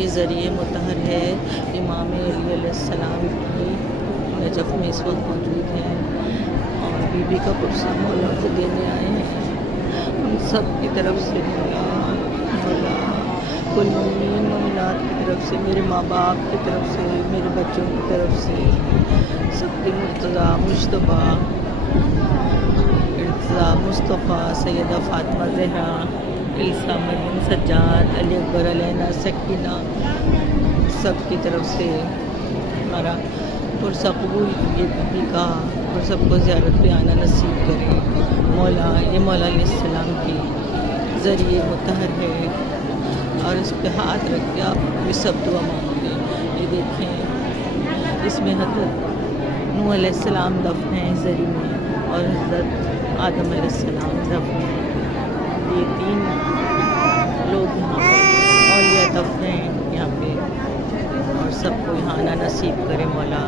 یہ ذریعہ مطہر ہے امام علی علیہ السلام کی نجف میں اس وقت موجود ہیں اور بی بی کا پرسہ مولا کو دینے آئے ہیں۔ ہم سب کی طرف سے مولا کل مومنین مومنات کی طرف سے، میرے ماں باپ کی طرف سے، میرے بچوں کی طرف سے، سب کے مرتضیٰ مجتبیٰ مصطفیٰ سیدہ فاطمہ زہرا عیسیٰ مریم سجاد علی اکبر علینا سکینہ، سب کی طرف سے ہمارا پرسہ قبول کیے بی کا اور سب کو زیارت پہ آنا نصیب کرے مولا۔ یہ مولا علیہ السلام کی ذریعہ مطہر ہے اور اس پہ ہاتھ رکھ کے آپ بھی سب دعا مانگتے ہیں۔ یہ دیکھیں اس میں حضرت نوح علیہ السلام دفن ہیں اس ذریعے میں اور حضرت آدم علیہ السلام دفن ہیں۔ یہ 3 لوگ یہاں پر اولیاء دفن ہیں یہاں پہ، اور سب کو یہاں آنا نصیب کرے مولا۔